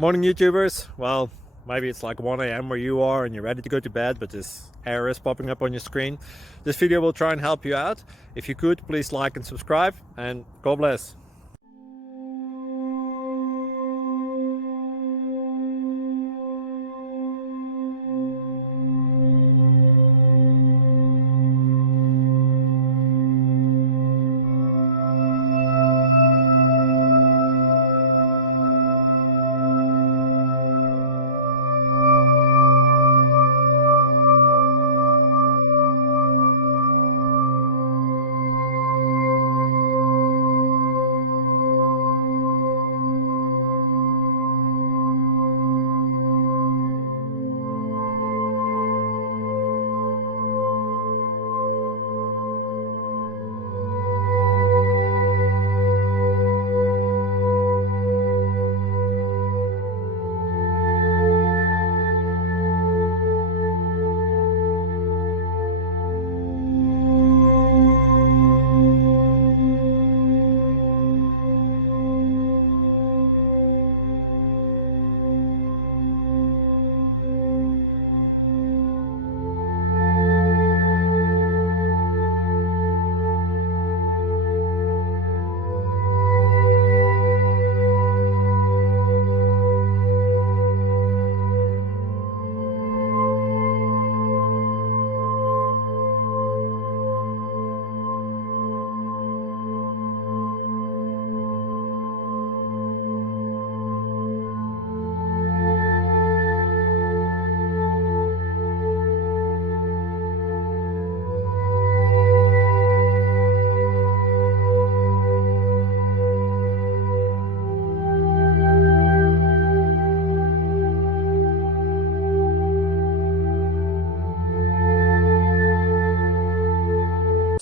Morning YouTubers. Well, maybe it's like 1 a.m. where you are and you're ready to go to bed, but this error is popping up on your screen. This video will try and help you out. If you could, please like and subscribe, and God bless.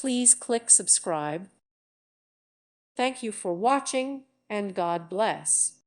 Please click subscribe. Thank you for watching, and God bless.